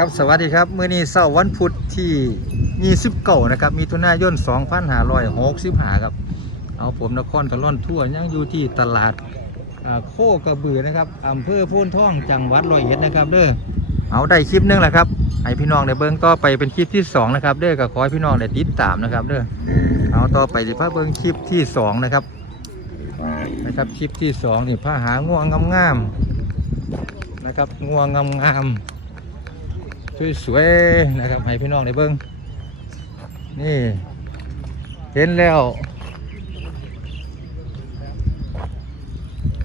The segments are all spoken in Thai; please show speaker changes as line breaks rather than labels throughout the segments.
ครับสวัสดีครับเมื้อนี้เสาร์วันพุธที่มีสิบเก่านะครับ มีทุนายน2565 ครับ เอาผมนครตะล่อนทั่วยังอยู่ที่ตลาดโคกระบือนะครับอำเภอพูนท่องจังหวัดร้อยเอ็ดนะครับเด้อเอาได้คลิปหนึงแหละครับให้พี่น้องได้เบิ่งต่อไปเป็นคลิปที่สองนะครับเด้อก็ขอให้พี่น้องได้ติดตามนะครับเด้อเอาต่อไปสิพาเบิ่งคลิปที่สองนะครับนะครับคลิปที่สองนี่พาหาง่วงงามๆนะครับง่วงงามๆ สวยๆนะครับให้พี่น้องได้เบิ้งนี่ เห็นแล้ว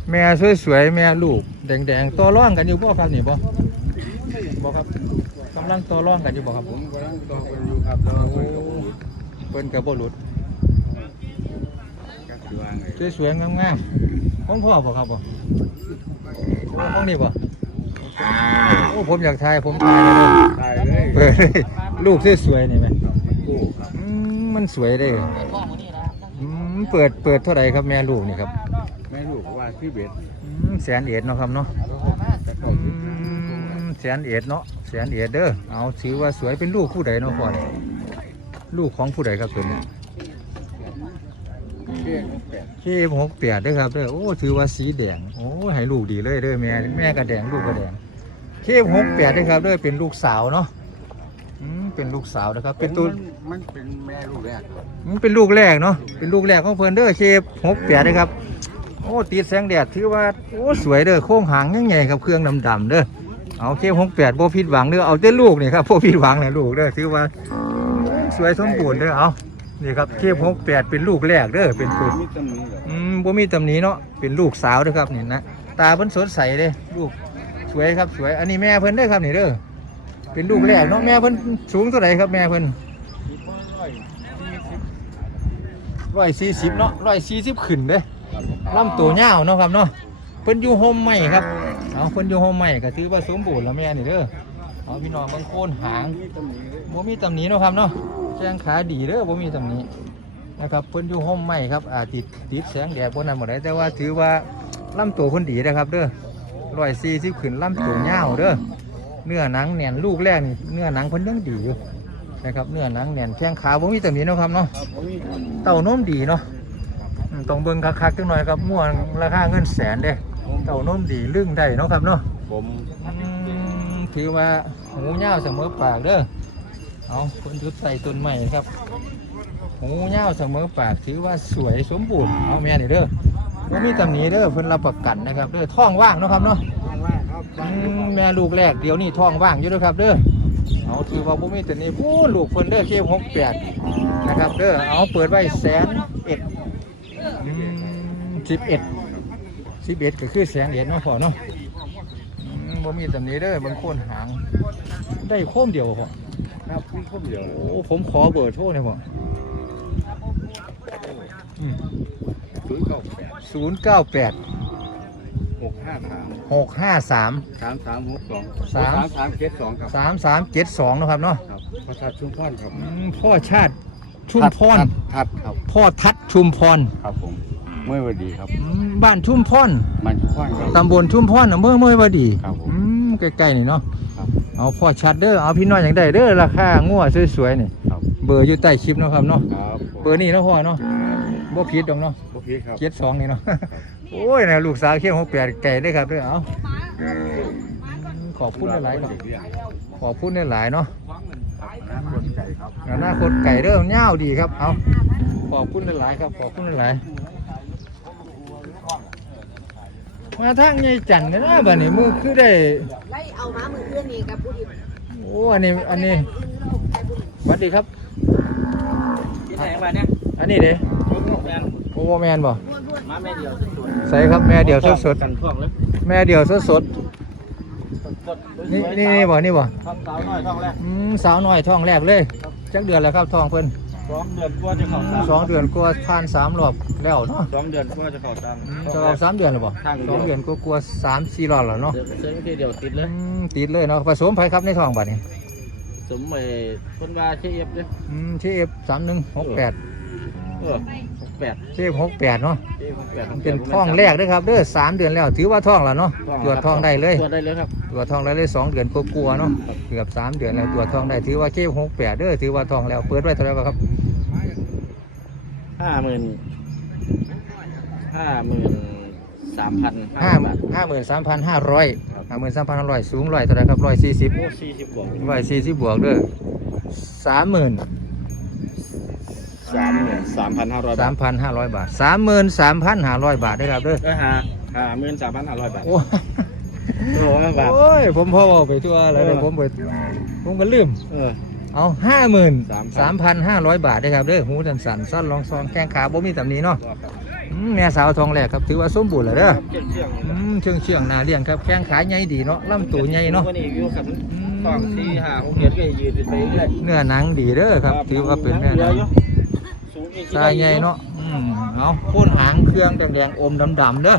แม่สวยๆแม่ลูก แดงๆต่อร่องกันอยู่บ่ครับนี่บ่บ่ครับกำลังต่อร่องกันอยู่บ่ครับ
ผมกำลังต่อกันอยู่ครับแล้ว
เพิ่นกับบ่หลุด
ก็คือว่าไง
สวยๆงามๆของพ่อบ่ครับบ่ของนี่บ่ โอ้ผมอยากถ่ายผมถ่ายเลยเด้อ
ตายเลย
เปิดเลยลูกสวยๆนี่ไหม
ตู้ครับ
อืมมันสวยเลยอืมเปิดเปิดเท่าไหร่ครับแม่ลูกนี่ครับ
แม่ลูกว่าที่เบ็ด
อืมแสนเอ็ดเนาะครับเนาะ
จะ
อื
เข้าที่
มแสนเอ็ดเนาะแสนเอ็ดเด้อเอาถือว่าสวยเป็นลูกผู้ใดเนาะพ่อนี่ลูกของผู้ใดครับตัวนี้
เบี้ยนแปด
เคหกแปดเด้อครับเด้อโอ้ ถือว่าสีแดงโอ้ ให้ลูกดีเลยเด้อแม่แม่ก็แดงลูกก็แดงเคหกแปดเด้อครับเด้อเป็นลูกสาวเนาะอืมเป็นลูกสาวนะครับ เป็นตัว
มันเป็นแม่ลูกแรกครับ
มันเป็นลูกแรกเนาะเป็นลูกแรกของเพิ่นเด้อเคฟหกแปดนะครับโอ้ติดแสงแดดถือว่าโอ้สวยเด้อโค้งหางยังไงครับเครื่องดำๆเด้อเอาเคฟหกแปดโบผิดหวังเด้อเอาแต่ลูกนี่ครับโบผิดหวังนะลูกเด้อถือว่าสวยสมบูรณ์เด้อเอานี่ครับเคฟหกแปดเป็นลูกแรกเด้อเป็นตัว
มีตำหนิเหรอ
อืมบ่มีตำหนิเนาะเป็นลูกสาวเด้อครับนี่นะ ตาเพิ่นสดใสเด้ลูกสวยครับสวย อันนี้แม่เพิ่นเด้อครับนี่เด้อเป็นลูกแรกเนาะแม่เพิ่นสูงเท่าไหร่ครับแม่เพิ่น
ร้อยสี่สิบ
เนาะร้อยสี่สิบขึ้นเด้ลำตัวยาวเนาะครับเนาะเพิ่นอยู่โฮมใหม่ครับเอาเพิ่นอยู่โฮมใหม่ก็ถือว่าสมบูรณ์แล้วแม่นี่เด้อเอาพี่น้องบางโคนหางบ่มีตำหนิเนาะครับเนาะแข้งขาดีเด้อบ่มีตำหนินะครับเพิ่นอยู่โฮมใหม่ครับอาจติดติดแสงแดดบ่นั้นบ่ได้แต่ว่าถือว่า ลำตัวเพิ่นดีนะครับ เด้อร้อยสี่สิบขึ้นลำตัวยาวเด้อเนื้อหนังแน่นลูกแรกนี่เนื้อหนังเพิ่นยังดีอยู่นะครับเนื้อหนังแน่นแข้งขาบ่มีตำหนิเนาะครับเนาะ
ครับผมมี
เต้านมดีเนาะอืมต้องเบิ่งคักๆจังหน่อยครับม่วนราคาเงินแสนเด้เต้านมดีลึ่งได้เนาะครับเนาะ
ผม
อืมถือว่าหูยาวเสมอปากเด้อเอาคนถือใส่ต้นใหม่ครับหูยาวเสมอปากถือว่าสวยสมบูรณ์เอาแม่นี่เด้อ บ่มีตำหนิเด้อเพิ่นรับประกันนะครับเด้อท้องว่างเนาะครับเนาะ
ว่างๆครับ
อืมแม่ลูกแรกเดี๋ยวนี้ท้องว่างอยู่เด้อครับเด้อเอาถือว่าบ่มีตำหนิพูดลูกเพิ่นเด้อเคม68นะครับเด้อเอาเปิดไว้แสนเอ็ดสิบเอ็ดสิบเอ็ดก็คือแสงเอ็ดเนาะพ่อเนาะอืมบ่มีตำหนี้เด้อบางคนหางได้โค้มเดียวพ่อ
ครับมีคนเดียว
โอ้ผมขอเบอร์โทรหน่อยพ่อ
ศูนย์เก้าแปด
ศูนย์เก้าแปด
หกห้าสาม
หกห้าสาม
สามสามหกสอง
สาม
สามเจ็ดสองครับ
สามสามเจ็ดสองนาะครับเนาะ
ครับประชาชุมพรครับ
อืมพ่อชาติชุมพร
ทัดทัดครับ
พ่อทัดชุมพร
ครับผมเมื่อวันดีครับ
อืมบ้านชุมพร
มันชุมพรครับ
ตำบลชุมพรอำเภอเมยวดี
ครับผม
อืมใกล้ๆนี่เนาะ
ครับ
เอาพ่อชัดเด้อเอาพี่น้อยอย่างได้เด้อราคางัวสวยๆนี่
ครับ
เบอร์อยู่ใต้คลิปเนาะครับเนาะ
ครับผม
เบอร์นี้เนาะพ่อเนาะ บ่ผิดดอกเนาะ
บุพีครับ
เจ็ดสองนี่เนาะโอ้ยนะลูกสาวเขี้ยวหกแปดไก่ได้อครับเด้อเอาขอบคุณหลายๆเนาะขอบคุณหลายๆเนาะอนาคตไก่เด้อเงาวดีครับเอาขอบคุณหลายๆครับขอบคุณหลายๆมาทางใหญ่จันทร์เนี่ยนะบัดนี้มือคือได้
ไล่เอามามือเพื่อนนี่กับผู้ที่
โอ้อันนี้อันนี้สวัสดีครับ
ที่ไหนมาเนี่ย
อันนี้เด้
รถแมน
โอ้แมนบ่
มาแม่เดียวสุด
ใส่ครับแม่เดียวสด
กันท่วงแล้ว
ๆแม่เดียวสด
สด
ๆนี่นี่นี่บ่นี่บ่
ท้องสาวน้อยท้องแรก
อืมสาวน้อยท้องแรกเลยจักเดือนแล้วครับท้องเพิ่น
สองเดือนกว่าจะเข้าสาม
สองเดือนกว่าผ่านสามรอบแล้วเนาะ
สองเดือนกว่าจะเข้าสาม
อืมจะเอาสามเดือนหรือเปล่า
ทางเดียว
สองเดือนก็กลัวสามสี่รอบแล้วเนาะ
เดี๋ยวเส้นทีเดียวติดเล
อื
ย
มติดเลยเนาะผสมไผครับในท้องบัดนี้
สมไปคนว่าเชียบเลย
อืมที่เอฟสามหนึ่งหกแปด
เออ
แแป
ด
เจ็ดหกแปดเนาะ
เจ็ดหกแปด
เป็นท้องแรกเด้อครับเด้อสามเดือนแล้ว ถือว่าท้องแล้วเนาะตรวจท้องได้เลย
ตรวจได้เลยครับ
ตรวจท้องได้เลยสองเดือนกลัวาๆเนาะเกือบสามเดือนแล้วตรวจท้องได้ถือว่าเจ็ดหกแปดเด้อถือว่าท้องแล้วเปิดไว้เท่าไหร่ครับ
ห้าหมื่นห้าหมื่นสามพัน
ห้า
บาท
ห้าหมื่นสามพันห้าร้อยห้าหมื่นสามพันห้าร้อยสูงร้อยเท่าไหร่ครับร้อยสี่สิบ
โอ้สี่สิบบวก
ร้อยสี่สิบบวกเด้อสามหมื่น
สามหมื่นสามพันห้าร้อย
สา
บามท
พันห้าร้อยบาทสามหมื่นสามพันห้าร้อยบาทเด้อครับเด้อ
ก็หาห้าหมื่นสามพันห้าร้อยบาท
โอ้
โอ้ยบาท
โอ้ยผมพ่อเอาไปทั่วอะไรเด้อผมไปผมก็ลืม
เออ
เอาห้าหมื่น
3,000
สามพันห้าร้อยบาทได้อครับเด้อหูสันสันๆสั้นลองซองแข้งขาบ่มีตำหนี้เนาะ
ตัวครับ
อืมแม่สาวทองแหลกครับถือว่าสมบูรณ์แล้วเด้อ
เจ็ดเชือก
อืมเชื่องเชื่องๆหนาเลี้ยงครับแข้งขาใหญ่ดีเนาะลำตัวใหญ่เนาะ
วันนี้อยู่ครับ
อืม
สองสี่ห้าหกเจ็ดก็ยืนไปเรื่อย
เนื้อหนังดีเด้อครับถือว่าเป็นเนื้อหนัง
สูงอีก
ท รายใหญ่เนาะอืมเอาโค่นหางเครื่องแดงๆอมดำๆเด้อ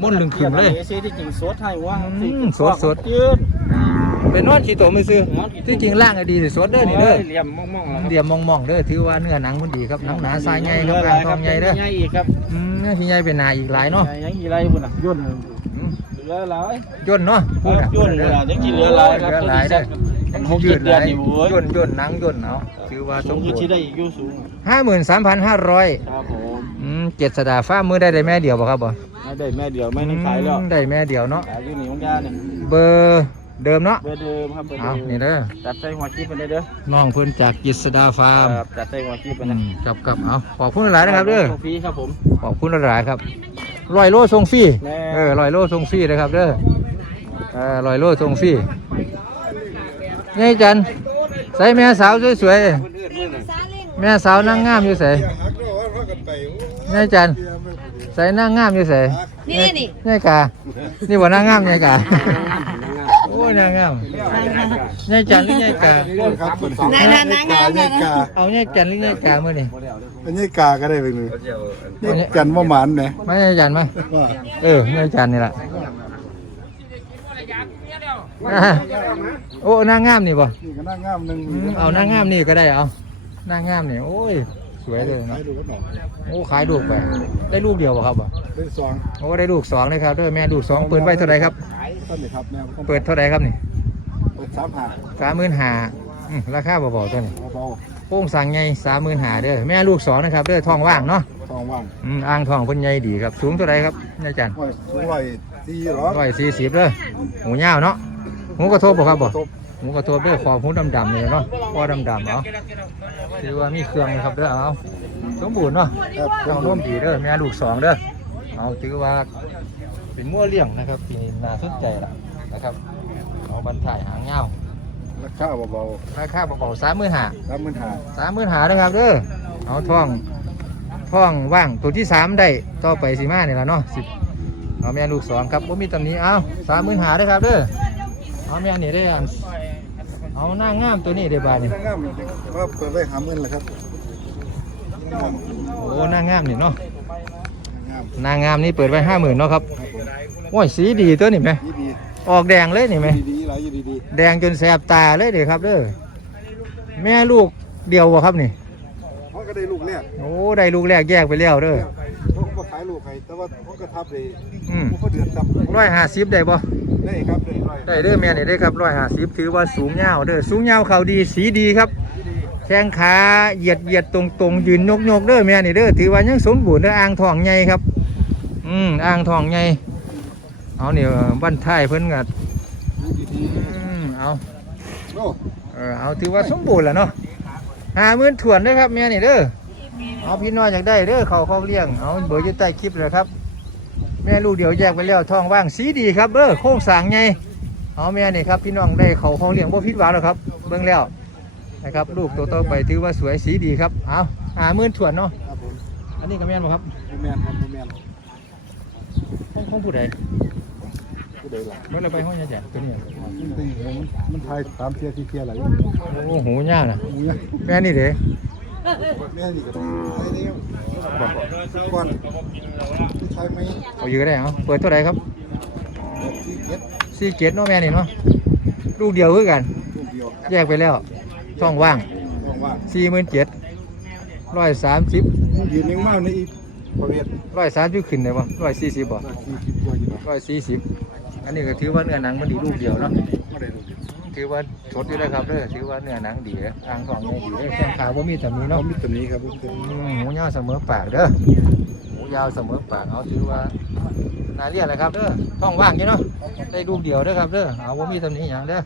ม่วนลึงขึ้นเลย
ซีที่จริงสดให้ว่า
อืมสดสด
ยืด
เป็นนอนขี้โตไม่ซื้อที่จริงล่างก็ดีสิสดเด้อนี่เด้อ
เหลี่ยมมองๆแล้วครับ
เดียมมองๆเด้อถือว่าเนื้อหนังมันดีครับหนังหนาทรายใหญ่ครับหางทองใหญ่เด้อ
ใหญ่อีกครับ
อืมเนื้อที่ใหญ่เป็นหนาอีกหลายเนาะ
ใหญ่ยังกี่ไรพุ่นอะย่น
อืม
เหลือหลาย
ย่นเนาะพูดอะ
ย่นเหลือยังกี่เหลือหลายครับ
เหลือหลายเด้อ
มัน
ห
ห
ก
ก
ยื
เจ็
ด
ด
ห
เดือ
ลานย
นี่โว้ย
ย่นย่นหนังย่นเอาถือว่าส
สู
ม
ง
บู
ยี่
ร
ที่
ณ์
ได้อีกอยู่สูง
ห้าหมื่นสามพันห้าร้อย
ครับผม
อืมเจ็ดสดาฟ้ามือได้ได้แม่เดียวบ่ครับบ่
ไม่ได้แม่เดียวไม่ได้ขายแล้ว
อืมได้แม่เดียวเนาะ
ขายอยู่นี่ของยาเนี่ย
เบอร์เดิมเนาะ
เบอร์เดิมครับเบอร์
เอา
เดิม
นี่เด้อ
จัดใส่หัวจิ๊บไปได้เด้อ
น้องเพิ่นจากกิษดาฟาร์ม
ครับจัดใส่หัวจิ๊บไป
อื
นะ
มกับกับเอาขอบคุณหลายนะครับเด้อ
ส่งฟรีครับผม
ขอบคุณหลายครับร้อยโลส่งฟรี
แม่
เออร้อยโลส่งฟรีนะครับเด้อเออร้อยโลส่งฟรี นี่จันใส่แม่สาวสวยๆแม่สาวนางงามอยู่ใส่นี่จันใส่นางงามอยู่ใส่
นี่นี่
นี่กานี่บ่นางงามนี่กาโอ้ยนางงามนี่จันหรือนี่กา
นายนายนายงามเลยนะ
เอานี่จันหรือนี่กามื้อนี่
อันนี้กาก็ได้ไปมือนี่กันว่าหมานนะ
ไม่นี่จันมั้ย
ว่า
เออนี่จันนี่ล่ะ อ่าโอ้นางงามนี่บ่
นี่ก็น่างามหนึ่ง
อืมเอานางงามนี่ก็ได้เอานางงามนี่โอ้ย สวยเลย
ให้
เนาะ
ดูกันหน่อย
โอ้ขายลูกไป ได้ลูกเดียวบ่ครับบ่
เป็นสอง
โอ้ได้ลูกสองเลยครับด้วยแม่ลูกสองเปิดไว้เท่าไหร่ครับ
ต้นนี่ครับแนว
เปิดเท่าไหร่ครับนี่
เปิดสามหา
สามหมื่นห้าราคาเบาๆตัวนี้
เบา
โป้งสั่งไงสามหมื่นห้าเด้อแม่ลูกสองนะครับเด้อท้องว่างเนาะ
ๆทองว่าง
อืมอ่างทองเพิ่นใหญ่ดีครับ สูงเท่าไหร่ครับนายจัน
ร้อยสูงร้อยสี่ร้อย
ร้อยสี่สิบเด้อหูยาวเนาะ หูกระทบบ่ครับบ่
ตบ
หูกระทบเด้อขอบหูดำๆนี่เนาะคอดำๆเอาถือว่ามีเครื่องนะครับเด้อเอาสมบูรณ์เนาะ
ครับ
เจ้าร่มดีเด้อแม่ลูกสองเด้อเอาถือว่าเป็นมั่วเลี้ยงนะครับปีนี้น่าสนใจละนะครับเอาบรรถ่ายหางเงาว
ราคาเบา
ราคาเบาๆสามหมื่นห้า
ๆสามหมื่นห้า
สามหมื่นหานะครับเด้อเอาท่องท่องว่างตัวที่สามได้ต่อไปสีมาเนี่ยละเนาะสิเอาแม่ลูกสองครับว่ามีตำหนี้เอาสามหมื่นหาได้อครับเด้อ เอาแม่นี่ได้ออันเอาหน้างามตัวนี้ได้อบาทนี่
น่างามว่าเปิดไว้หาหมื่นแล้วครับงาม
โอ้หน้างามนี่เนาะ
งาม
หน้างามนี่เปิดไว้ห้าหมื่นเนาะครับ
ครับผม
โอ้ยสีดีตัวนี่ไหม
ดีดี
ออกแดงเลยนี่ไหม
ดีดีหลายดีดี
แดงจนแสบตาเลยเด้อครับเด้อแม่ลูกเดียวบ่ครับนี่
เขาก็ได้ลูกแรก
โอ้ได้ลูกแรกแยกไปแล้วเด้อ
เขาก็ขายลูกให้แต่ว่าเขาก็ทับเลย
อืม
เขาเดือดครับ
ร้อยห้าสิบได้บ่
ได้ครับได้ร้อย
ได้เด้อแม่นี่ได้ครับร้อยห้าสิบถือว่าสูงยาวเด้อสูงยาวเขาดีสีดีครับแข้งขาเหยียดเหยียดตรงตรงยืนยกยกเด้อแม่นี่เด้อถือว่ายังสมบูรณ์เด้ออ่างทองใหญ่ครับ อืมอ่างทองใหญ่เอาเนี่ยบ้านท้ายเพิ่นกัด
ดีดี
อืมเอา
โอ้
เออเอาถือว่าสมบูรณ์แล้วเนาะห้าหมื่นถ่วนเด้อครับแม่นี่เด้อ เอาพี่น้อยอยากได้เด้อเขาเขาเลี้ยง เอาเบอร์อยู่ใต้คลิปเลยครับ แม่ลูกเดียวแยกไปแล้วท้องว่างสีดีครับเด้อโค้งสร้างใหญ่เอาแม่นี่ครับพี่น้องได้เขาเขาเลี้ยงบ่ผิดหวังหรอกครับ เบิ่งแล้วนะครับลูกตัวต่อไปถือว่าสวยสีดีครับ เอาหาหมื่นถ่วนเนาะ
ครับผม
อันนี้ก็แม่นบ่ครับ
ผู้แมนครับผู้แมน
ของของผู้ใด
ผู้ใดล่ะ
เมื่อไรไปห้องยาแจกตัวนี้
มันตีมันมันทายตามเทียที่เทียอะไรอยู่
โอ้โหยาวน่ะ
เนี่ย
แม่นี่เด้
แม่นี่ก็ต้องไอ้นี่บอกก่อนผู้ชายไหม
เอาอยู่ก็ได้เอาเปิดเท่าไหร่ครับ
ที่เก็ด
สี่เจ็ดเนาะแม่นี่เนาะลูกเดียวคือกัน
ลูกเดียว
แยกไปแล้วช่องว่าง
บอกว่า
สี่หมื่นเจ็ดร้อยสามสิบ
ยืนยังมากในอีก
ประเภท
ร้อยสามสิบขึ้นได้บ่ร้อยสี่สิบบ่
ร้อยสี่สิบกว่าอยู่เนาะ
ร้อยสี่สิบอันนี้ก็ถือว่าเนื้อหนังมันดีลูกเดียวเนาะ
ไม่ได้รู้ดิ
ถือว่าสดอยู่แล้วครับเด้อถือว่าเนื้อหนังดีเด้อทางของเนี่ยดีเด้อแข้งขาบ่มีแต่มี
เรา
เนาะ
มีตัวนี้ครับมีตัวนี้
อืมหูยาวเสมอปากเด้อหูยาวเสมอปากเอาถือว่านาเรียกเลยครับเด้อท้องว่างอยู่เนาะได้ลูกเดียวเด้อครับเด้อเอาบ่มีตำหนิหยังเด้อ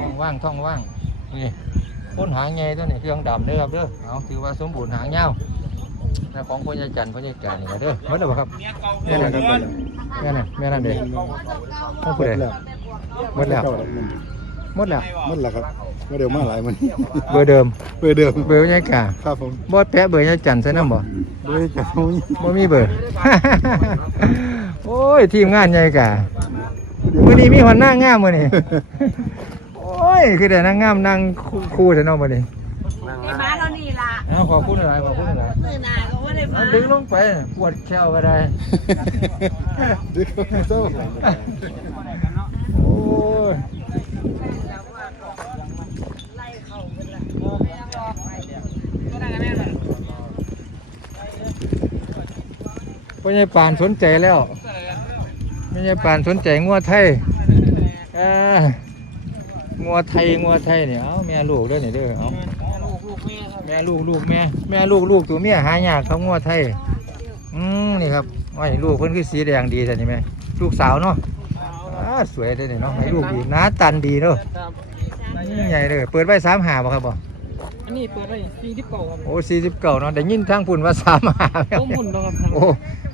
ท้องว่างท้องว่างนี่พ้นหางใหญ่ตัวนี้เครื่องดำเด้อครับเด้อเอาถือว่าสมบูรณ์หางยาวแต่ของพ่อใหญ่จันทร์พ่อใหญ่จันทร์นี่ล่ะเด้อหมดแล้วบ่ครับ
แม่นั่นกันไปแล้ว
แม่นั่นแม่นั่นเด้อต้อง
หม
ผู้
ด
ใด
แล้ว
หมดแล้ว
เจ้าแล้วมัน
หมดแล้ว
หมดแล้วครับมาเดี๋ยวมาหลายมัน
เบอร์เดิม
เบอร์เดิม
เบอร์พ่อใหญ่กา
ครับผม
บ่แปะเบอร์ใหญ่จันทร์ใส่นำบ่
เบอร์จะเอาอีก
บ่มีเบอร์ โอ้ย ทีมงานใหญ่กะมื้อนี้มีหัวหน้างามมื้อนี้ โอ้ย คือแต่นางงามนั่งคู่คู่แต่เนาะมื้อนี้
ไอ้บ้านเรานี่ล่ะ
เอาขอบคุณหลายขอบคุณหลาย
มือหนาก็ว่าได้
เอา
มา
ดึงลงไปปวดแขวก็ได้
เดี๋ยวเขาเศร้า
โอ้ย พ่อใหญ่ปานสนใจแล้วพ่อใหญ่ปานสนใจงัวไทยอ่างัวไทยงัวไทยเนี่ยเอาแม่ลูกเด้อนี่เด้อเอาแม่ลูกลูกแม่แม่ลูกลูกตัวเมียหายากครับงัวไทยอืมนี่ครับว่าลูกเพิ่นคือสีแดงดีแต่นี่แม่ลูกสาวเนาะ สวยเด้อนี่เนาะให้ลูกดีหน้าตันดีเนาะ
ครับ
อืมใหญ่เลยเปิดไว้สามหาบ่ครับบ่
อันนี้เปิดไว้ฟรีที่เก่าครับ
โอ้สี่สิบเก้าเนาะได้ยินทางพุ่นว่าสามหา
ต้มหุ่นนะครับ
โอ้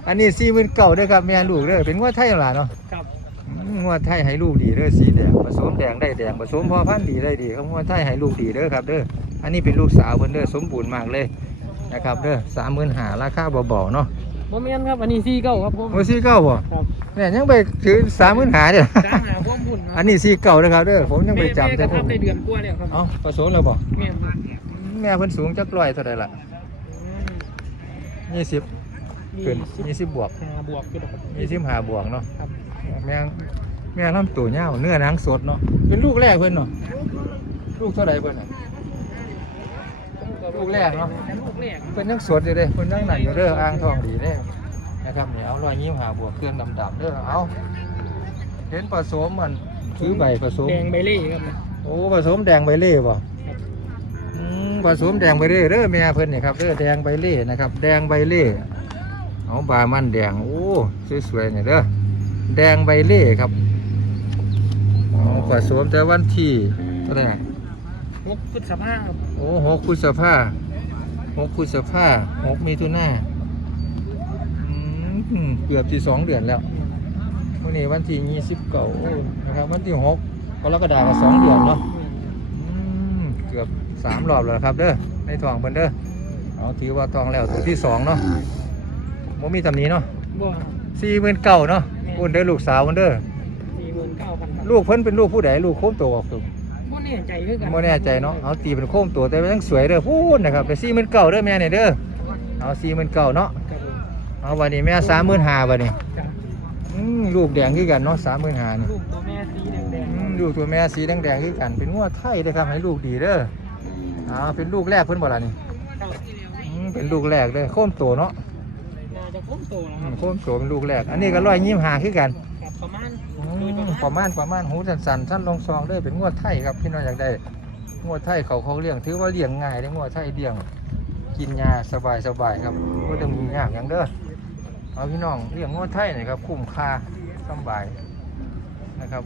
อันนี้สี่หมื่นเก้าเด้อครับแม่ลูกเด้อเป็นงัวไทยหล่ะเนาะ
ครับ
อืมงัวไทยให้ลูกดีเด้อสีแดงผสมแดงได้แดงผสมพอพันธุ์ดีได้ดีครับงัวไทยให้ลูกดีเด้อครับเด้ออันนี้เป็นลูกสาวเพิ่นเด้อสมบูรณ์มากเลยนะครับเด้อสามหมื่นหาราคาเบาๆเนาะ
โมเมนครับอันนี้ซีเก่าครับผม
โอ้สี่เก้าบ่
ครับ
เนี่ยยังไปถือสามหมื่นหาเด้อ
จ้างหาพวกหุ่นค
อั
รั
นนี้สี่เก้าเด้อครับเด้อผมยังไป
แม่
จับ
แม่ก
แต่
ระ
ผ
ทับ
ม
ได้เดือนกว่าแล้วครับ
เอ้าผสมแล้วบ่
แม่ครับ
แม่เพิ่นสูงจักร้อยเท่าใดล่ะยี่สิบ
มี
เกิน
สิบ
ยี่สิบบวก
ห้าบวกก็ได้ครับ
ยี่สิบห้าบวกเนาะ
ครับ
แม่งแม่ลำตัวเน่าวเนื้อหนังสดเนาะเป็นลูกแรกเพิ่นเนาะลูกเท่าไรเพิ่นน่ะ ลูกแรกเนาะ
ลูกแรก
เพิ่นยังสดอยู่เด้เพิ่นยังหนังอยู่เด้ออ่างทองดีเด้นะครับนี่เอารอยยิ้มหาบวกเครื่องดำๆเด้อเอาเห็นผสมมันถือใบผสม
แดงใบเล่ครับนะ
โอ้ผสมแดงใบเล่บ่อืมผสมแดงใบเล่เด้อแม่เพิ่นนี่ครับเด้อแดงใบเล่นะครับ แดงใบเล่เอาบามันแดงโอ้สวยๆนี่เด้อแดงใบเล่ครับเอาผสมแต่วันที่เท่าไหร่
พว กพุทธสภาพครับ
โอ้หกพฤษภาหกพฤษภาหกมิถุนาอืมเกือบที่สองเดือนแล้ววันนี้วันที่ยี่สิบเก้านะครับ วันที่หกกรกฎาคมสองเดือนเนาะอืมเกือบสามรอบแล้วครับเด้อในทองเพิ่นเด้อเอาถือว่าทองแล้วตัวที่สองเนาะโมมีตำหนี้เนาะ
บ่
สี่หมื่นเก้าเนาะพุ่นเด้อลูกสาวเพิ่นเด้อ
สี่หมื่นเก้าพันครับ
ลูกเพิ่นเป็นลูกผู้ใดลูกโค้มโตออกคือ
บ่แน่ใจคือกัน
ไม่แน่ใจเนาะเอาตีเป็นโค้งตัวแต่มันยังสวยเด้อพูดนะครับแต่สี่หมื่นเก่าเด้อแม่เนี่ยเด้อเอาสี่หมื่นเก่าเนาะ
ครับผม
เอาวันนี้แม่สามหมื่นห้าวันนี้
จ้ะ
อืมลูกแดงคือกันเนาะสามหมื่นห้านี่
ลูกตัวแม่สีแดง
อืมลูกตัวแม่สีแดงๆคือกันเป็นงวดไทยเด้อครับให้ลูกดีเด้อเอาเป็นลูกแรกเพิ่นบ่ล่ะนี่
ๆครับ
อืมเป็นลูกแรกเด้อโค้มตัวเนาะ
น่าจะพ้นโตแล้ว
อื
ครั
ม
บ
โค้มตัวเป็นลูกแรกอันนี้ก็ร้อยยิ้มหาคือกัน
ครับ ประมาณ
อื
โดย
ม
ประมาณ
ประมาณประมาณหูสันๆสั้นลงซองเด้อเป็นงวดไทยครับพี่น้องอยากได้งวดไทยเขาเขาเลี้ยงถือว่าเลี้ยงง่ายได้งวดไทยเลี้ยง กินยาสบายสบายครับก็จะมียากอย่างเด้อเอาพี่น้องเลี้ยงงวดไทยหน่อยครับคุ้มค่าสำบายนะครับ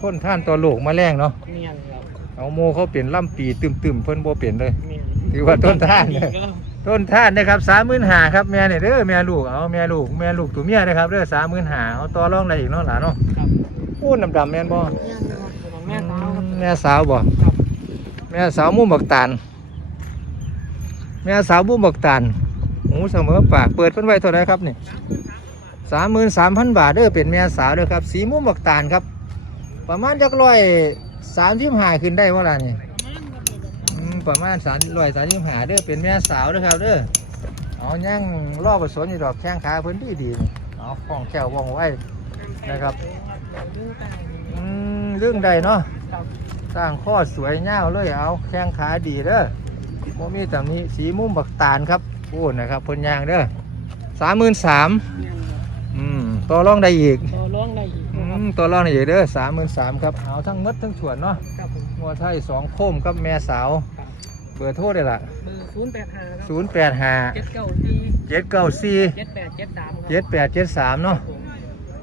ทนท่านต่อโลกมาแรงเนาะ
เมียนครับ
เอาโมเขาเปลี่ยนล่ำปีตึมๆเพิ่นโบเปลี่ยนเลย
เมียน
ถือว่าต้นท่านเลย
ครับ
ต้นท่านนะครับสามหมื่นหาครับแม่เนี่ยเด้อแม่ลูกเอาแม่ลูกแม่ลูกตัวเมียนะครับเด้อสามหมื่นหาเอาต่อรองอะไรอีกเนาะหลานเนาะ
ครับ
พูดดำๆแม่นบ่
แม่สาวครับ
แม่สาวบ่
ครับ
แม่สาวมุมบักตาลแม่สาวมุมบักตาลหูเสมอปากเปิดเพิ่นไว้เท่าไหรครับนี่สามหมื่นสามพันบาทเด้อเป็นแม่สาวเด้อครับสีมุมบักตาลครับ ประมาณจักร้อยสามสิบห้าขึ้นได้ว่าล่ะนี่อืม ประมาณสามร้อยสามสิบห้าเด้อเป็นแม่สาวเด้อครับเด้อเอาย่างรอบผสมอยู่ดอกแข้งขาเพิ่นดีดีๆนี่เอาของแก้วว่องไว้นะครับอืมเรื่องใดเนาะ
ครับ
สร้างข้อสวยเงาวเลยเอาแข้งขาดีเด้อโมมีแต่นี้สีมุมบักตาลครับโอ้นะครับเพิ่นยางเด้อสามหมื่นสาม
แม่นครับ
อืมต่อรองได้อีก
ต่อรองได้อีก
อื
นะครับ
มต่อรองได้อีกเด้อสามหมื่นสามครับเอาทั้งหมดทั้งส่วนเนาะ
ครับผม
งัวไทยสองโคมกับแม่สาว
ครับ
เบอร์โทรได้ละ
เบอร์ศูนย์แปดห้าครับ
ศูนย์แปดห้า
เจ็ดเก้าสี่
เจ็ดเก้าสี่
เจ็ดแปดเจ็ดสามครับ
เจ็ดแปดเจ็ดสามเนาะ
ผม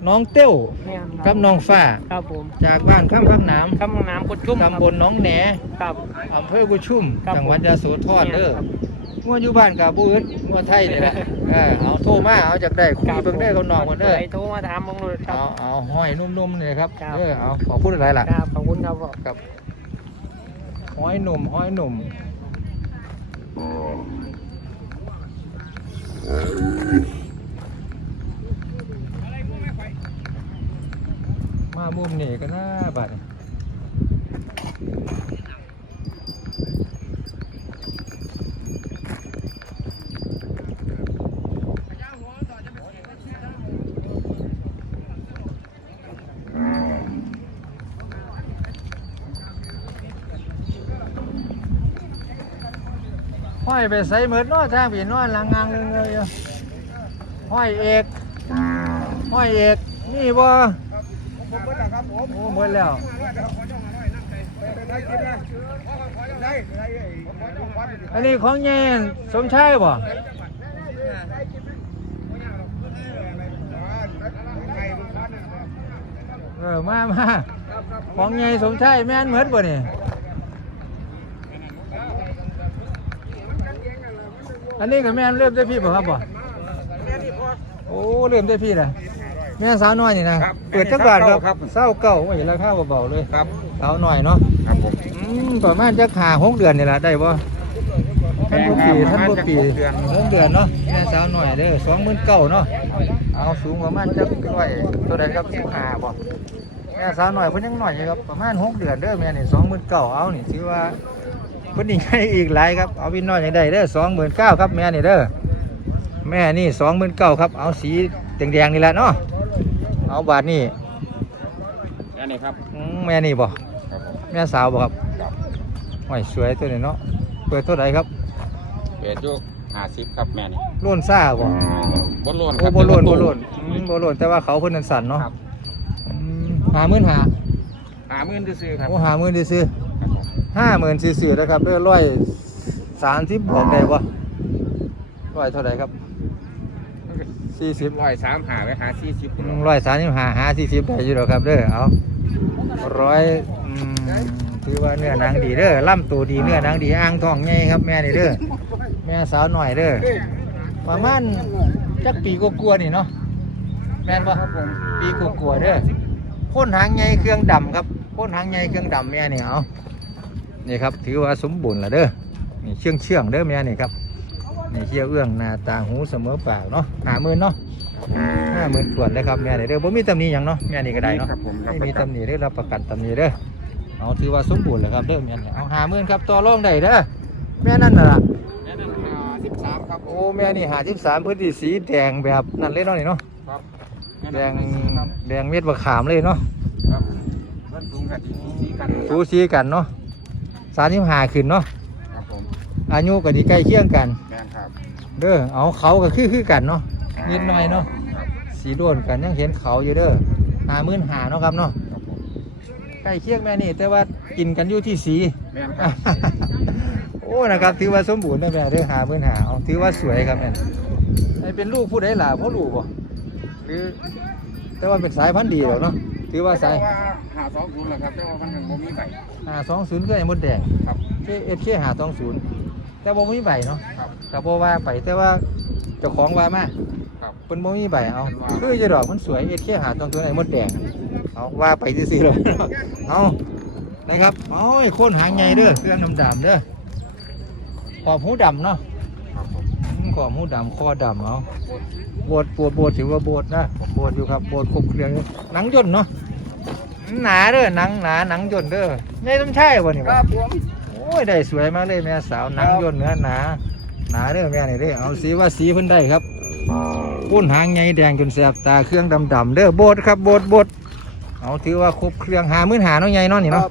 น้องเต้ว
แม่นค
กั
รั
บบน้องฟ้า
ครับผม
จากบ้านข้ามพักน้
คำน้ำกดชุ่มำครับ
ตำบลหน้องแหน
ครับ
อำเภอกุชุ่ม
ครับ
จังหวัดยะโสธรเด้อ
ครับ
งัวอยู่บ้านกับบูอึดงัวไทยนี่แหละเออเอาโทรมาเอาจากได้คุยเบิ่งได้อกับน้องมันเด้อ
โทรมาถามมึงเลยครั
เอา
บ
เอาห้อยนุ่มๆนี่ครับ
ครับ
เออเอาขอพูดอะไรล่ะ
ครับขอบคุณครับ
ครับห้อยหนุ่มห้อยหนุ่ม มามุมนี่ก็น่าบัด อยไปใส่เหมือนนอทางผีนอนหลังงางเลยเลยห้อยเอกห้อยเอกนี่บ่
ผมเบิดแล้วครับผม
โอ้หมดแล้ว
อั
นนี้ของแย่สมชายบ่เออมามาของแย่สมชายแม่นเหมือนบ่เนี่ย อันนี้ก็แม่นเริ่มได้พี่บ่ครับบ่โอ้เริ่มได้พี่ละแม่สาวน้อยนี่นะเปิดจักบาทครับเศร้าเก่าโอ้ยราคาเบาๆเลย
ครับ
สาวน้อยเนาะ
ครับผม
อืมประมาณจะขาหกเดือนนี่แหละได้บ่ท่านผู้ปีท่านผู้ปีหกเดือนเนาะแม่สาวหน่อยเด้อสองหมื่นเก้าเนาะเอาสูงประมาณจะร้อยตัวใดครับสิบห้าบ่แม่สาวหน่อยเพิ่นยังหน่อยอยู่ครับประมาณหกเดือนเด้อแม่นี่สองหมื่นเก้าเอานี่ถือว่า เพิ่นนี่ให้อีกหลายครับเอาวินน้อยอย่างใดเด้อสองหมื่นเก้าครับแม่นี่เด้อแม่นี่สองหมื่นเก้าครับ เอาสีแดงๆนี่แหละเนาะเอาบาทนี่
อันนี้ครับ
อืมแม่นี่บ่
ครับผม
แม่สาวบ่ครับห้อยสวยตัวนี้เนาะเปิดตัวใดครับ
เปิดอยู่ห้าสิบครับแม่นี่
รุ่นซ่าบ่
บนล้วนค
โอ้
รับ
บ่รุ่นบ่รุ่นอืมบ่รุ่นแต่ว่าเขาเพิ่นนั่นสั่นเนาะ
ครับ
อืมห้าหมื่นห้า
หาหมื่นซื้อครับ
โอ้ห้าหมื่นซื้อ
ครับผม
ห้าหมื่นซื้อๆนะครับเด้อร้อยสามสิบบอกได้บ่ร้อยเท่าไหร่ครับสี่สิบ
ร้อยสามหาไว้หาสี่สิบ
ร้อยสามสิบห้าห้าสี่สิบได้อยู่หรอกครับเด้อเอาร้อยอืมถือว่าเนื้อหนังดีเด้อล่ำตัวดีเนื้อหนังดีอ่างทองใหญ่ครับแม่นี่เด้อแม่สาวหน่อยเด้อประมาณจักปีก็กลัวาๆนี่เนาะแม่นบ่
ครับผม
ปีกลัวาๆเด้อพ่นหางใหญ่เครื่องดำครับพ่นหางใหญ่เครื่องดำแม่นี่เอา นี่ครับถือว่าสมบูรณ์และเด้อนี่เชื่องเชื่องๆเด้อแม่นี่ครับนี่เชี่ยวเอื้องหน้าตาหูเสมอปากเนาะหาหมื่นเนาะห้าหมื่นขวดเลยครับแม่นี่เด้อบ่มีตำหนิหยังเนาะแม่นี่ก็ได้เนาะ
ครับผมครับ
ไม่มีตำหนิได้อรับประกันตำหนิเด้อเอาถือว่าสมบูรณ์เลยครับเด้อแม่นี่เอาหาหมื่นครับต่อรองได้เด้อแม่นั่นน่ะล่ะ
แม่นั่นห้าสิบสามครับ
โอ้แม่นี่หาสิบสามพื้นที่สีแดงแบบนั่นเลยเนาะนี่เนาะ
ครับ
แดงแดงเม็ดบะขามเลยเนาะ
ครับมันสูงกับที่สีกัน
สูสีกันเนาะ สามสิบห้าขึ้นเนาะ
ครับผม
อายุก็ดีใกล้เคียงกัน
แม่นครับ
เด้อเอาเขาก็คือคือกันเนาะนิดหน่อยเนาะ
ครับ
สีโดนกันยังเห็นเขาอยู่เด้อหาหมื่นหาเนาะครับเนาะ
ครับผม
ใกล้เคียงแม่นี่แต่ว่ากินกันอยู่ที่สี
แม่นครับ
โอ้นะครับถือว่าสมบูรณ์นะแม่เด้อหาหมื่นหาเอาถือว่าสวยครับแม่นไอเป็นลูกผู้ใดล่ะพ่อลูกบ่หรือแต่ว่าเป็นสายพันธุ์ดีแล้วเนาะ ถือว่าสาย
แต่หาสองศูนย์เหรอครับแต่ว่ามันยังบ่มีใบ
หาสองศูนย์ก็ไอ้มดแดง
ครับ
เคเอสเคหาสองศูนย์แต่บ่มีใบเนาะ
ครับ
ก็บ่ว่าไปแต่ว่าเจ้าของว่ามา
ครับ
เพิ่นบ่มีใบเอาคือจะดอกมันสวยเอสเคหาสองศูนย์ไอ้มดแดงเอาว่าไปซื่อๆเลยเอานะครับเอาไอ้โคนหางใหญ่เด้อเครื่องดำๆเด้อขอบหูดำเนาะ
ครับผม
อืมขอบหูดำคอดำเอาโบดปวดโบดถือว่าโบดนะโบดอยู่ครับโบดครบเครื่องอยู่หนังย่นเนาะหนาเด้อหนังหนาหนังย่นเด้อไม่ต้องใช่บ่นี่
ค
บ่
รับผม
โอ้ยได้สวยมากเลยแม่สาวหนังย่นเนื้อหนาหนาเด้อแม่นี่เด้อเอาสีว่าสีเพิ่นได้ครับปุ้นหางใหญ่แดงจนแสบตาเครื่องดำๆเด้อโบดครับโบดโบดเอาถือว่าครบเครื่องหามื่นหาเนาะใหญ่เนาะนี่เนาะ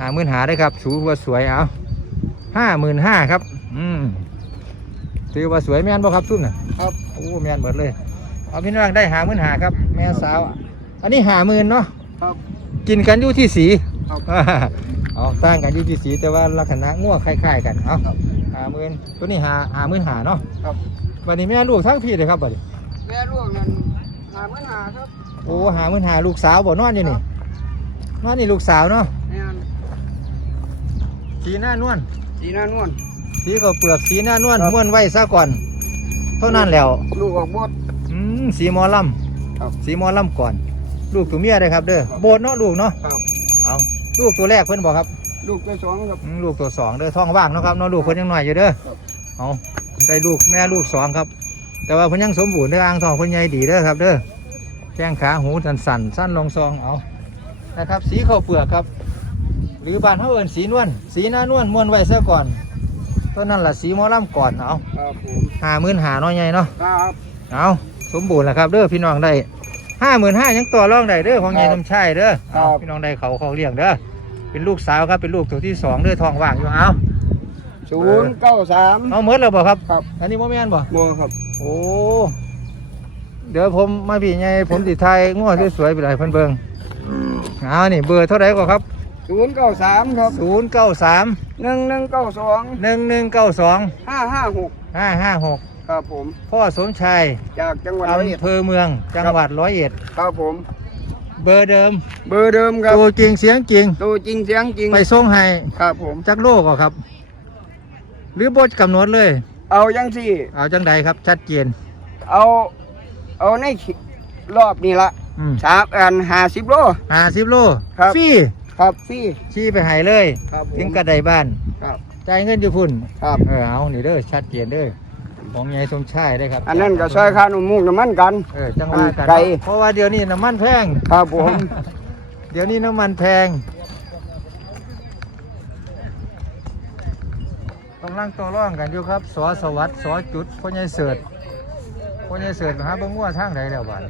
หามื่นหาได้ครับสูว่าสวยเอาห้าหมื่นห้าครับ อืม ถือว่าสวยแม่นบ่ครับซุ่นน่ะ
ครับ
โอ้อ้แม่นหมดเลย เอาพี่น้องได้หาหมื่นหาครับ แม่สาว อันนี้หาหมื่นเนาะ
ครับ
กินกันอยู่ที่สี
ครับ
เอาตั้งกันอยู่ที่สีแต่ว่าลักษณะง่วคล้ายๆกันเอาหาหมื่นตัวนี้หาหาหมื่นหาเนาะ
ครับ
วันนี้แม่ลูกทั้งพี่เลยครับบัดนี้
แม่ร่วงนั่นหาเมื่อหาครับ
โอ้หาหมื่นหาลูกสาวบ่นอนอยู่นี่นอนนี่ลูกสาวเนาะ
แม่น
สีหน้านวล
สีหน้านวล
สีก็เปลือกสีหน้านวล
ครับ
ม้วนไว้ซะก่อน เท่านั้นแล้ว
ลูกออกบด
อืมสีหมอล
ครับำ
สีหมอลำก่อน ลูกตัวเมียเลยครับ เด้อโบดเนาะลูกเนาะ
ครับ
เอาลูกตัวแรกเพิ่นบอกครับ
ลูกตัวสองครับ
อืมลูกตัวสองเด้อท้องว่างเนาะครับเนาะลูกเพิ่นยังหน่อยอยู่เด้อ
ครับ
เอาได้ลูกแม่ลูกสองครับ แต่ว่าเพิ่นยังสมบูรณ์เด้ออ่างทองเพิ่นใหญ่ดีเด้อครับ เด้อแข้งขาหูสันสันๆสั้นลงซองเอานะครับ สีข้าวเปลือกครับ หรือบ้านเฮาเอิ้นสีนวลสีหน้านวลม้วนไว้ซะก่อน ต้นนั้นล่ะสีหมอลำก่อนเอา
ครับผม
ห้าหมื่นหาน้อยใหญ่เนาะ
ครับ
เอาสมบูรณ์แล้วครับเด้อพี่น้องได้ห้าหมื่นห้ายังต่อรองได้เด้อของใหญ่นมชายเด้อ
ครับ
เอาพี่น้องได้เขาเขาเลี้ยงเด้อเป็นลูกสาวครับเป็นลูกตัวที่สองเด้อท้องว่างอยู่เอา
ศูนย์เก้าสาม
เอาเมิดแล้วบ่ครับ
ครับ
อันนี้โมแมนบ่
โมครับ
โอ้เดี๋ยวผมมาพี่ใหญ่ผมติดไทยง้อสวยๆไปเลยเพิ่นเบิ่งเอานี่เบอร์เท่าไหร่ก็ครับ
ศูนย์เก้าสามครับ
ศูนย์เก้าสาม
หนึ่งหนึ่งเก้าสอง
หนึ่งหนึ่งเก้าสอง
ห้าห้าหก
ห้าห้าหก
ครับผม
พ่อสมชาย
จากจังหวัดร้อยเอ็ด
อำเภอเมืองจังหวัดร้อยเอ็ด
ครับผม
เบอร์เดิม
เบอร์เดิมครับ
ตัวจริงเสียงจริง
ตัวจริงเสียงจริง
ไปส่งให้
ครับผม
จักโลกครับ หรือบทกำหนดเลย
เอายังสี่
เอาจังใดครับ ชัดเจน
เอาเอาในขีรอบนี้ละ
อืม
สามอันห้าสิบโล
ห้าสิบโล
ครับ
ฟรี
ครับพี่
ชี้ไปให้เลย
ครับผม
ถึงกระไดบ้าน
ครับ
จ่ายเงินอยู่พุ่น
ครับ
เออเอานี่เด้อชัดเจนเด้อของยายสมชายได้อครับ
อันนั้นก็ซอยค่านุ่มมุกน้ำมันกัน
เออจังว่ากัน
ไก่
เพราะว่าเดี๋ยวนี้น้ำมันแพง
ครับผม
เดี๋ยวนี้น้ำมันแพงกำลังต่อร่องกันอยู่ครับ สอสวัสดิ์สอจุดพ่อใหญ่เสิร์ตพ่อใหญ่เสิร์ตมาหาเบิ่งว่าทางใดแล้วบ้าน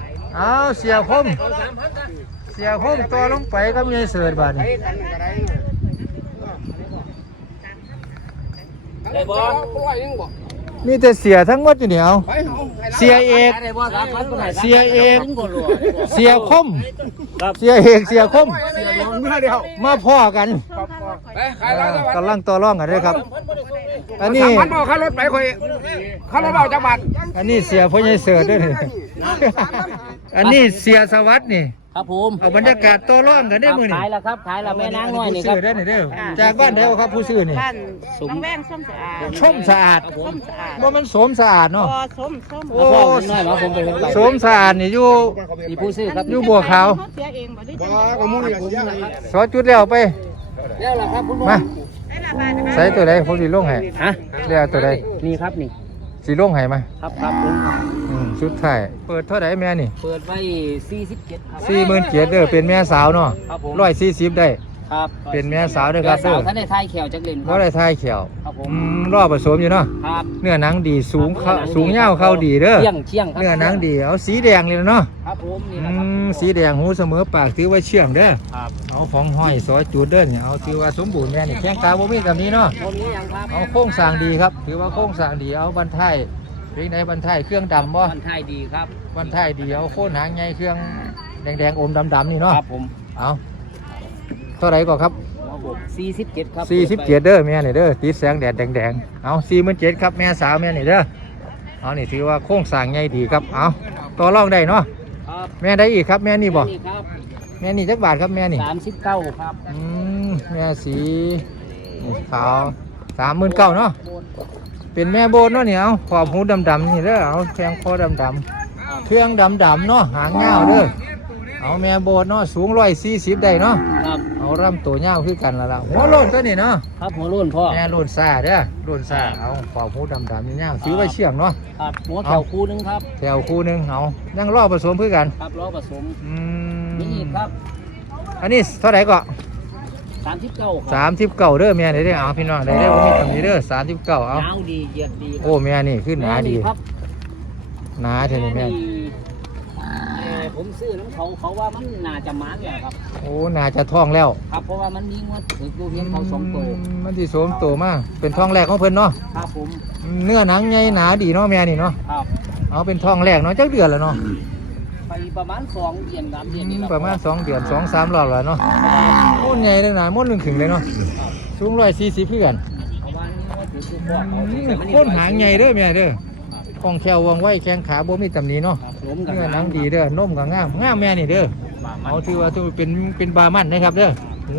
เอาเสียคม เสียคมต่อลงไปกับใหญ่เสิร์ตบ้านนี้
ได้บ่
มีแต่เสียทั้งหมดอยู่เดียว เสียเอก
ได้บ่ครับมันก็ได้
เสียเอก
ก็รู้
เสียคม
ครับ
เสียเอกเสียคม
เมื่อเดียว
มาพ่อกัน
ไปขายร้อยละ
กำลังต่อร่องกันเด้วยครับ อันนี้
สามพันบอกค่ารถไปคอยค่ารถเอาจังหวัด
อันนี้เสียพ่อใหญ่เสิร์ตด้วยนี่ อันนี้เสียสวัสดิ์นี่
ครับผม
เอาบรรยากาศต่อร่องกันได้อมือนี่
ขายแล้วครับขายแล้วแม่นางน้อยนี่
ผู้
ครั
ซื้
บ
อได้อนี่เด้อจากบ้านเดียวครับผู้ซื้อนี่
บ้านน้องแว่งส้มสะอาด
ชมสะอาด
ส้มสะอาด
ว่ามันสมสะอาด
พ
เนาะ
อส้มส้ม
โอ้
พ่อผมน้อยมาผมไปเห็นไป
สมสะอาดนี่อยู่
มีผู้ซื้อครับ
อยู่บัวขาว
เสียเองบ่ได้จัง
ก็มุ่งอย่างนี้
สอจุดแล้วไป
แล้วล่ะครับคุณ
มา
ได้ละบาทนะคะ
ใส่ตัวใดผมสิลงให้
ฮะ
แล้วตัวใด
นี่ครับนี่
สิลงให้มา
ครับครับผม
อืมสุดท้ายเปิดเท่าไหร่แม่นี่
เปิดไว้47ครับ
สี่หมื่นเกียรเด้อเป็นแม่สาวเนาะ
ครับผม
ร้อยสี่สิบได้
ครับ
เป็นแม่สาวเด้อครับ
แม่สาว
เด้อ
ท่านได้ทายแขวจักเล่นค
ก็
รับ
ได้ทายเขียว
ครับผม
อืมรอบผสมอยู่เนาะ
ครับ
เนื้อหนังดีสูงเข้าสูงยาวเข้าดีเด้อ
เที่ยงเที่ยงครับ
เนื้อหนังดีเอาสีแดงเลยเนาะ
ครับผมนี่
อื
แหละครับ
มสีแดงหูเสมอปากถือว่าเชื่องเด้อ
ครับ
เอาของห้อยซอยจูดเด้อเนี่ยเอาถือว่าสมบูรณ์แม่นี่แข้งตาบ่มีแบบนี้เนาะ
ผมนี้ยังครับ
เอาโค้งสร้างดีครับ ถือว่าโค้งสร้างดีเอาบันท้ายเรียกไหนบันท้ายเครื่องดำบ่
มันทายดีครับ
บันท้ายดีเอาโค้นหางใหญ่เครื่องแดงๆอมดำๆนี่เนาะ
ครับผม
เอาเท่าไหร่ก็ครับ
ระบบ47ครับ
สี่สิบเจ็ดเด้อแม่นี่เด้อติดแสงแดดแดงๆเอาสี่หมื่นเจ็ดครับแม่สาวแม่นี่เด้อเอานี่ถือว่าโค้งสร้างใหญ่ดีครับเอาต่อรองได้เนาะ
ครับ
แม่ได้อีกครับแม่นี่บ่
นี่ครับ
แม่นี่จักบาทครับแม่นี่
39ครับ
อืมแม่สีนี่ขาวสามหมื่นเก้าเนาะเป็นแม่โบนเนาะเนี่ยเอาขอบหูดำๆนี่เด้อเอาแทงคอดำๆเครื่องดำๆเนาะหางเงาวเด้อเอาแม่โบนเนาะสูงร้อยสี่สิบได้เนาะ
ครับ
เอาร่ำตัวเงาวคือกันและละหัวโลนตัวนี้เนาะ
ครับหัวรุ่นพ่อ
แม่โลนซาเด้อโลนซาเอาขอบหูดำๆนี่ย่างซื้อไว้เชื่องเนาะ
ครับหัวแถวคู่หนึงครับ
แถวคู่หนึงเอายังรอผสมเพื่อกัน
ครับล้อผสม
อืม
นี่อีกครับ
อันนี้เท่าไหร่ก็
39ค
สา
รับ
มสิบเก้าเด้อแม่ได้ได้อเอาพี่น้องได้ได้อบ่มีตรงนี้เด้อสามสิบเก้าเอา
ยาวดีเหยียดดีครับ
โอ้แม่นี่ขึ้นหนาดี
ครับ
หนาเท่านี้แม่
เอ่อ ผมซื้อน้ำเขาเขาว่ามันน่าจะมันแหละครับ
โอ้น่าจะท้องแล้ว
ครับ เพราะว่ามันมีงวดถือกูเพียงเขาสองตัว
มมันสิโสมโตมาเป็นท้องแรกของเพิ่นเนาะ
ครับผม
เนื้อหนังใหญ่หนาดีเนาะแม่นี่เนาะ
ครับ
เอาเป็นท้องแรกเนาะจักเดือนแล้วเนาะ
ไปประมาณสองเดือนสามเดือนนี่แหละ
ประมาณสองเดือนสองสามรอบแล้วเนาะม้วนใหญ่เลยนะม้วนหนึ่งถึงเลยเนาะสูงร้อยสี่สิบเพื่อน
เพราะว่านี่งวดถือกูพ่อเขา
โค้นหางใหญ่เด้อแม่เด้อคล่องแคล่วว่องไวแข้งขาบ่มีตำหนิเนาะ
ครับผมกับ
เนื้อหนังดีเด้อนมก็งามงามแม่นี่เด้อเอาถือว่าถือเป็นเป็นบามันนะครับเด้อหู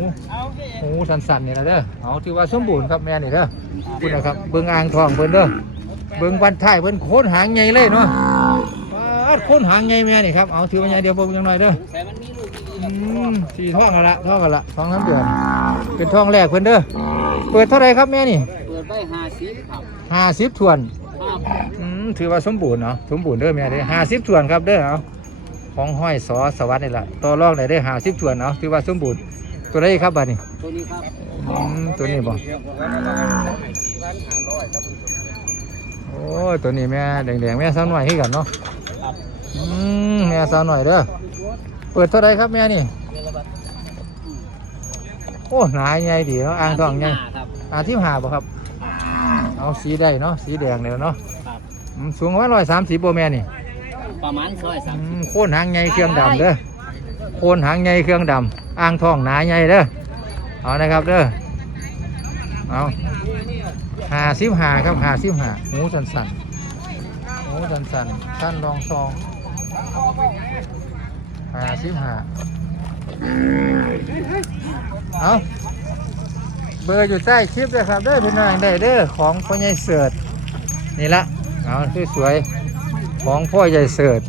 หูสันๆนี่นะเด้อเอาถือว่าสมบูรณ์ครับแม่นี่เด้อคุณนะครับเบิ่งอ่างทองเพิ่นเด้อเบิ่งวันท้ายเพิ่นโค้นหางใหญ่เลยเนาะปาดโค้นหางใหญ่แม่นี่ครับเอาถือว่าใหญ่เดียวเบิ่งจังหน่อยเด้อ
แต่มันมีลูกดี
อืมสี่ท้องกันละท้องกันละท้องน้ำเดือนเป็นท้องแรกเพิ่นเด้อเปิดเท่าไหรครับแม่นี่
เปิดไปห้าสิบครับ
ห้าสิบถวน
ครับ
อืม ถือว่าสมบูรณ์เนาะสมบูรณ์เด้อแม่เด้ห้าสิบถวนครับเด้อเอาของห้อยสอสวัสดิ์นี่แหละต่อรองได้ได้ห้าสิบถวนเนาะถือว่าสมบูรณ์ตัวใดครับบัดนี้
ตัวนี้ครับ
อืมตัวนี้บ่โอ้ยตัวนี้แม่แดงๆแม่สาวหน่อยให้กันเนาะ
ครับ
อืมแม่สาวหน่อยเด้อเปิดเท่าไหรครับแม่นี่โอ้หนาใหญ่ดีเนาะอ่างทองใหญ่
ครับ
อาที่หาบ่ครับ เอาสีได้เนาะสีแดงเนี่ยเนาะ
ครับ
อืมสูงว่าร้อยสามสิบโบแมนนี่
ประมาณซอยสาม
อืมโคนหางใหญ่เครื่องดำเด้อโคนหางใหญ่เครื่องดำอ่างทองหนาใหญ่เด้อเอานะครับเด้อเอาหาสิบหาครับหาสิบหาหูสันสันๆหูสันสันๆสั้นรองซองหาสิบหาเอาเบอร์อยู่ใต้คลิปเลยครับเด้อพี่น้องได้เด้อของพ่อใหญ่เสิร์ตนี่ละ เอาสวยของพ่อใหญ่เสิร์ต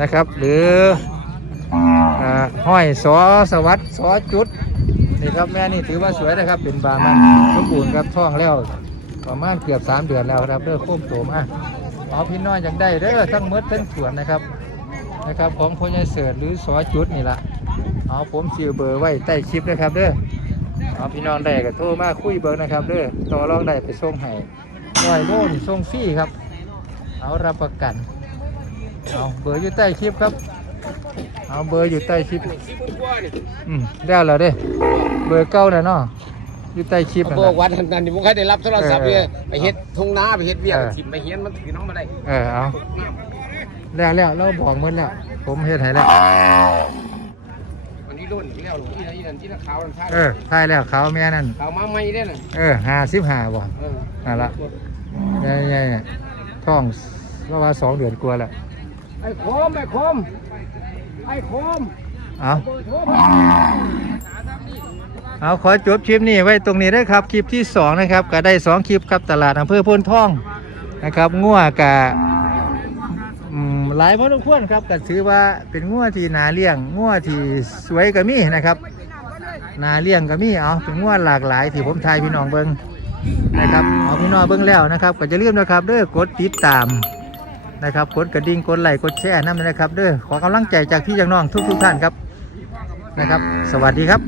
นะครับ หรืออห้อยสอสวัสดิ์สอจุดนี่ครับแม่นี่ถือว่าสวยนะครับ เป็นบามันสมบูรณ์ครับท้องแล้วประมาณเกือบสามเดือนแล้วครับเด้อโค้มโตมาเอาพี่น้อยอยากได้เด้อทั้งหมดทั้งสวนนะครับนะครับของพ่อใหญ่เสิร์ตหรือสอจุดนี่ละเอาผมชื่อเบอร์ไว้ใต้คลิปนะครับเด้อเอาพี่น้องได้ก็โทรมาคุยเบอร์นะครับเด้อต่อรองได้ไปส่งให้ ร้อยโลนี่ส่งฟรีครับ เอารับประกัน เอาเบอร์อยู่ใต้คลิปครับ เอาเบอร์อยู่ใต้คลิป อืมได้แล้วเด้ เบอร์เก้าน่ะเนาะอยู่ใต้คลิปนั่น
โบ
น่ะ
กวันนั้นนี่ผมเคยได้รับโทรศัพท์เนี่ยไปเฮ็ดทุ่งนาไปเฮ็ดเวียก
เออ
สิไปเฮียนมันถือน้องมาได้
เออเอาแล้วแล้วเราบอกหมดแล้ว ผมเฮ็ดให้แล้ว
วันนี้รุ่นที่แล้วหลวงพี่นะอีนั่นที่นักข่าวนั่นท่า
เออทายแล้วเขาวแม่นั่น
ข่าวมาใหม่ได้น่ะ
เออห้าสิบห้าบ่
เออ
นั่นละ ใหญ่ๆท้องประมาณสองเดือนกว่าแล้ว
ไอ้โคมไอ้โคมไอ้โคม
เอา
เบอร์โทร
เอาขอจบคลิปนี้ไว้ตรงนี้ได้อครับคลิปที่สองนะครับ ก็ได้สองคลิปครับตลาดอำเภอโพ้นท่องนะครับงัวกะอืมหลายพอสมควรครับก็ถือว่าเป็นงัวที่นาเลี้ยงงัวที่สวยก็มีนะครับ นาเลี้ยงก็มีเอาเป็นงัวหลากหลายที่ผมทายพี่น้องเบิง นะครับเอาพี่น้องเบิงแล้วนะครับ ก็จะเลื่อมนะครับเด้อกดติดตามนะครับกดกระดิ่งกดไลค์กดแชร์นั่นนะครับเด้อขอกำลังใจจากพี่จากน้องทุกทุกๆท่านครับนะครับ สวัสดีครับ